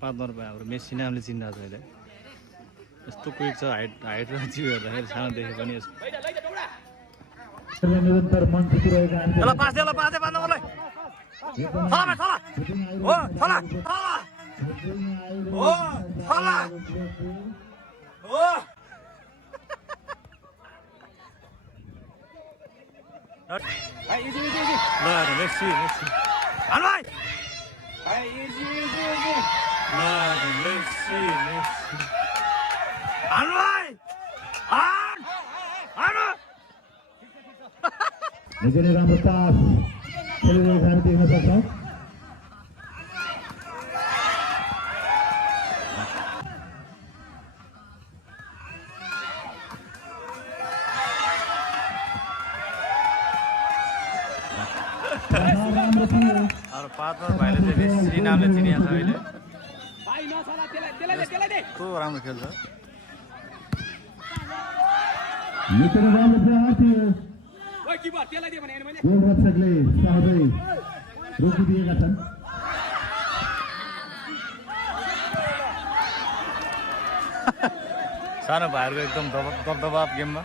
Partner भयो हाम्रो Messi नामले चिन्रहेको छ अहिले यस्तो क्विक छ हाइट र जिउ हेर्दाखेरि सानो देखे पनि यसो निरन्तर मन जितिरहेका ल पास दे बाँध्नु मलाई छला हो छला हो छला हो भाइ इजी ल मेस्सी हाल भाइ इजी ल मेस्सी हाल भाइ हाल निकै नै राम्रो पास खेलिरहेको हामी देख्न सक्छौँ। हाम्रो पार्टनर भाइले चाहिँ मेस्सी नामले चिनिएको छ अहिले कस्तो राम्रो खेल्छ निकै नै राम्रो प्रहार थियो। गोलरक्षकले सहजै रोकिदिएका छन्। सानो भाइहरूको एकदम दबदबा गेममा